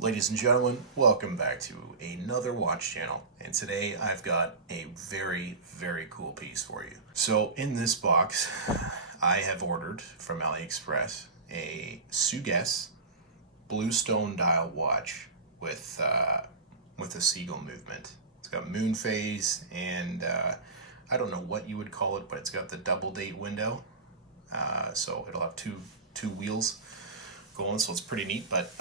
Ladies and gentlemen, welcome back to another watch channel. And today I've got a very, very cool piece for you. So in this box, I have ordered from AliExpress a Sugess Bluestone dial watch with a seagull movement. It's got Moonphase and I don't know what you would call it, but it's got the double date window. So it'll have two wheels going, so it's pretty neat. But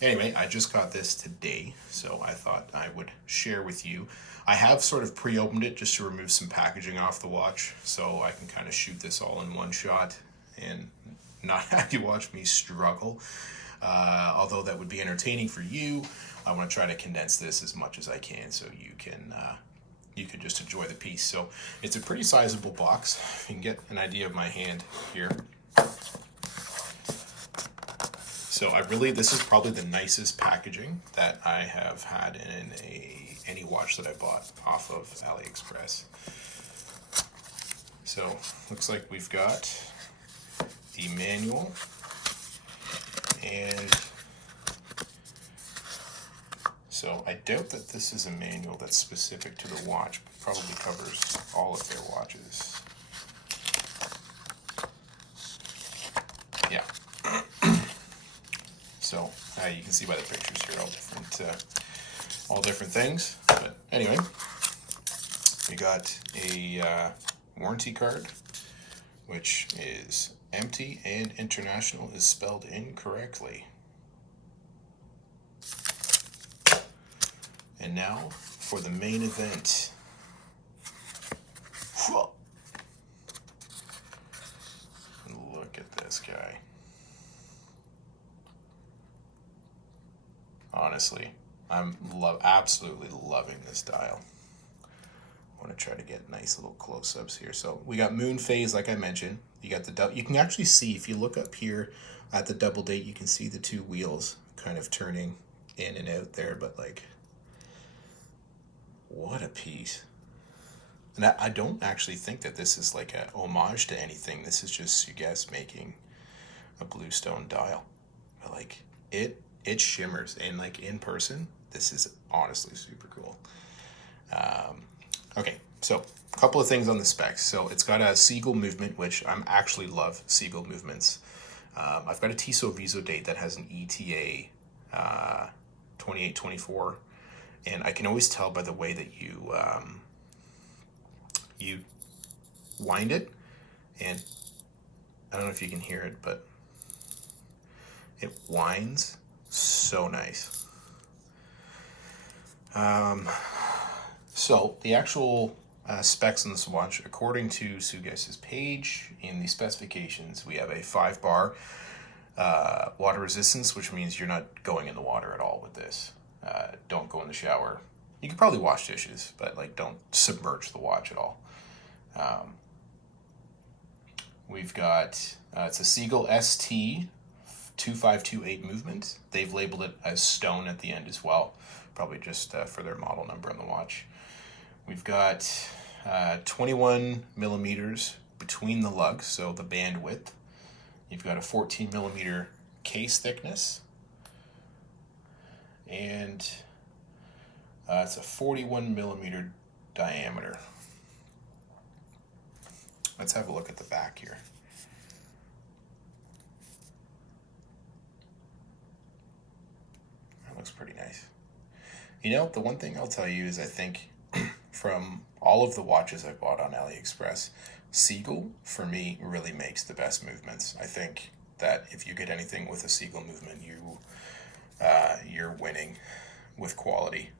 anyway, I just got this today, so I thought I would share with you. I have sort of pre-opened it just to remove some packaging off the watch, so I can kind of shoot this all in one shot and not have you watch me struggle. Although that would be entertaining for you, I want to try to condense this as much as I can so you can just enjoy the piece. So it's a pretty sizable box. You can get an idea of my hand here. So this is probably the nicest packaging that I have had in any watch that I bought off of AliExpress. So looks like we've got the manual, and so I doubt that this is a manual that's specific to the watch, but probably covers all of their watches. Yeah. So you can see by the pictures here all different things. But anyway, we got a warranty card, which is empty and international is spelled incorrectly. And now for the main event. Look at this guy. Honestly, I'm absolutely loving this dial. I want to try to get nice little close-ups here. So we got Moonphase, like I mentioned. You got the you can actually see, if you look up here at the double date, you can see the two wheels kind of turning in and out there. But like, what a piece! And I don't actually think that this is like a homage to anything. This is just Sugess making a Bluestone dial. But like it shimmers, and like in person, this is honestly super cool. Okay, so a couple of things on the specs. So it's got a seagull movement, which I actually love seagull movements. I've got a Tissot Viso date that has an ETA 2824, and I can always tell by the way that you wind it, and I don't know if you can hear it, but it winds so nice. So the actual specs on this watch, according to Sugess's page, in the specifications, we have a 5-bar water resistance, which means you're not going in the water at all with this. Don't go in the shower. You could probably wash dishes, but like don't submerge the watch at all. We've got it's a Seagull ST 2528 movement. They've labeled it as stone at the end as well, probably just for their model number on the watch. We've got 21 millimeters between the lugs, so the band width. You've got a 14 millimeter case thickness, and it's a 41 millimeter diameter. Let's have a look at the back here. That looks pretty nice. You know, the one thing I'll tell you is I think from all of the watches I've bought on AliExpress, Seagull, for me, really makes the best movements. I think that if you get anything with a Seagull movement, you're winning with quality.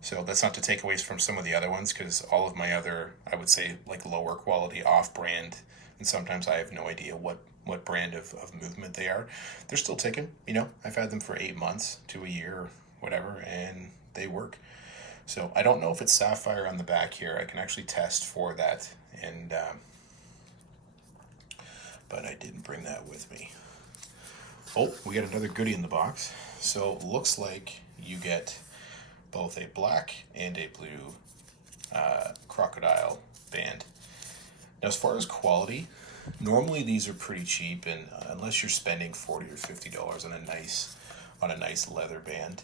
So that's not to take away from some of the other ones, because all of my other, I would say, like lower quality off-brand, and sometimes I have no idea what brand of movement they are. They're still ticking. You know, I've had them for 8 months to a year or whatever, and they work. So I don't know if it's Sapphire on the back here. I can actually test for that, and but I didn't bring that with me. Oh, we got another goodie in the box. So looks like you get both a black and a blue crocodile band. Now, as far as quality, normally these are pretty cheap, and unless you're spending $40 or $50 on a nice on a nice leather band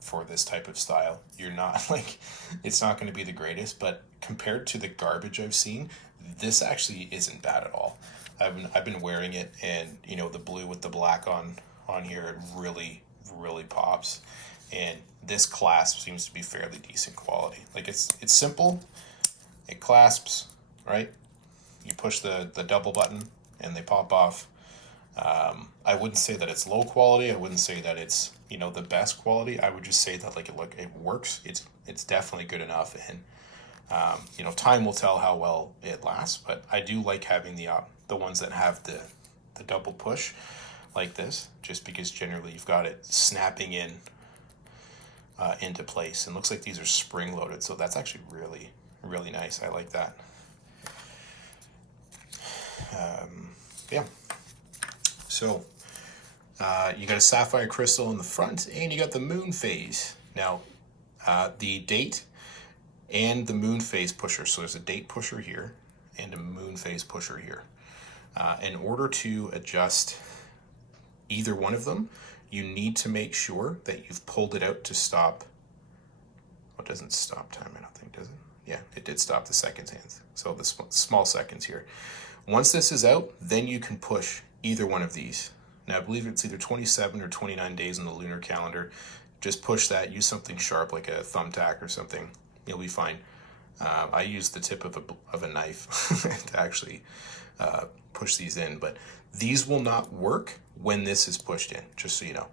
for this type of style. You're not like, it's not going to be the greatest, but compared to the garbage I've seen, this actually isn't bad at all. I've been wearing it, and you know, the blue with the black on here, it really pops. And this clasp seems to be fairly decent quality. Like it's simple, it clasps, right? You push the double button and they pop off. I wouldn't say that it's low quality. I wouldn't say that it's, you know, the best quality. I would just say that like it works. It's definitely good enough, and you know, time will tell how well it lasts. But I do like having the ones that have the double push like this, just because generally you've got it snapping in into place, and looks like these are spring loaded, so that's actually really nice. I like that. Yeah. So you got a sapphire crystal in the front, and you got the Moonphase. Now, the date and the Moonphase pusher. So there's a date pusher here and a Moonphase pusher here. In order to adjust either one of them, you need to make sure that you've pulled it out to stop. Oh, it doesn't stop time, I don't think, does it? Yeah, it did stop the seconds hands. So the small seconds here. Once this is out, then you can push either one of these. Now, I believe it's either 27 or 29 days on the lunar calendar. Just push that, use something sharp like a thumbtack or something. You'll be fine. I use the tip of a knife to actually push these in, but these will not work when this is pushed in, just so you know.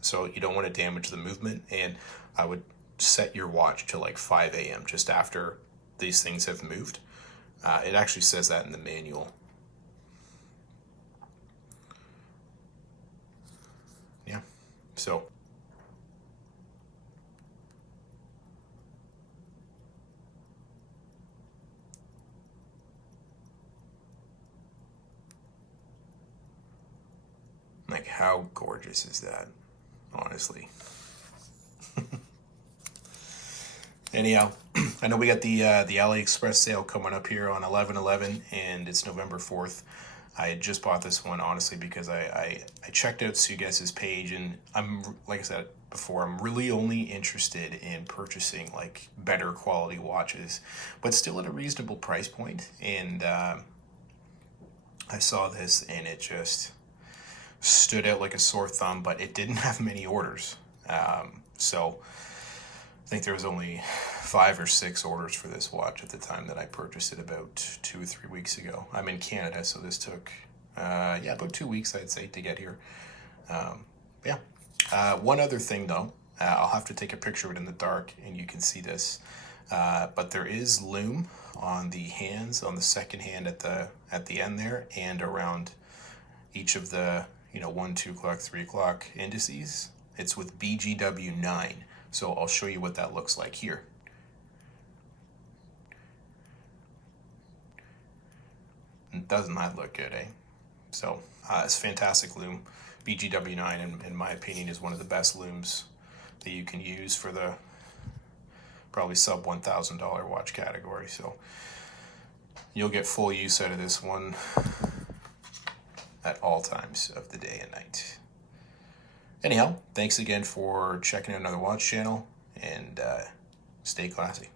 So you don't want to damage the movement, and I would set your watch to like 5 a.m. just after these things have moved. It actually says that in the manual. Yeah, so like, how gorgeous is that, honestly? Anyhow, I know we got the AliExpress sale coming up here on 11/11, and it's November 4th. I had just bought this one, honestly, because I checked out Sugess's page, and I'm, like I said before, I'm really only interested in purchasing like better quality watches, but still at a reasonable price point. And I saw this, and it just stood out like a sore thumb, but it didn't have many orders. So I think there was only 5 or 6 orders for this watch at the time that I purchased it about 2 or 3 weeks ago. I'm in Canada, so this took, about 2 weeks, I'd say, to get here. One other thing, though, I'll have to take a picture of it in the dark, and you can see this. But there is lume on the hands, on the second hand at the end there, and around each of the 1, 2 o'clock, 3 o'clock indices. It's with BGW9. So I'll show you what that looks like here. Doesn't that look good, eh? So it's fantastic lume. BGW9, in my opinion, is one of the best lumes that you can use for the probably sub $1,000 watch category. So you'll get full use out of this one at all times of the day and night. Anyhow, thanks again for checking out another watch channel, and stay classy.